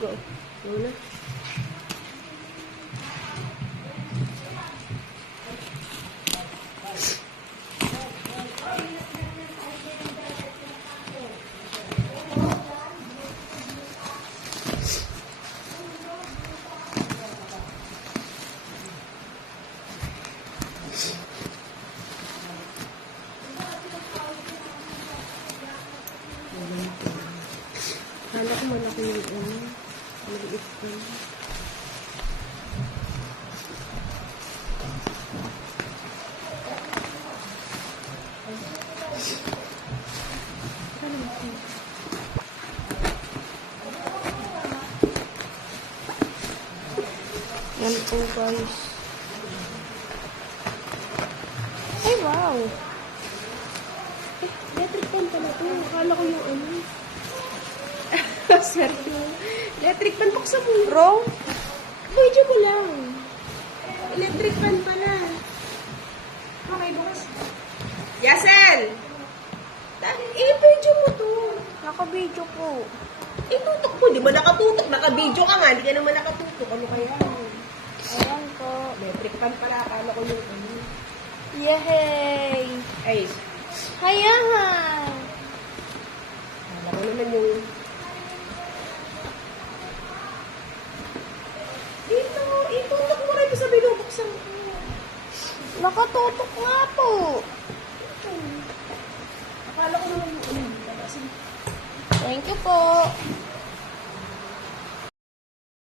Go. Muna. Kala ko malaki yung ano. Maliit ko. Yan po guys. Ay wow! Electric fan pala ito. Akala ko yung ano. Swerte mo. Electric fan, buksan mo. Wrong? Video mo lang. Electric fan pala. Okay, bukas. Yasel! Video mo to. Naka-video po. Tutok mo. Di ba nakatutok? Naka-video ka nga. Di ka naman nakatutok. Ano kaya? Ayan po. Electric fan pala. Akala ko yung ano. Yehey! Ay, Hayahan! akala ko naman yung... Itutok mo rin sa binubuksan ko. Nakatutok nga po. Akala ko naman yung ano. Thank you po.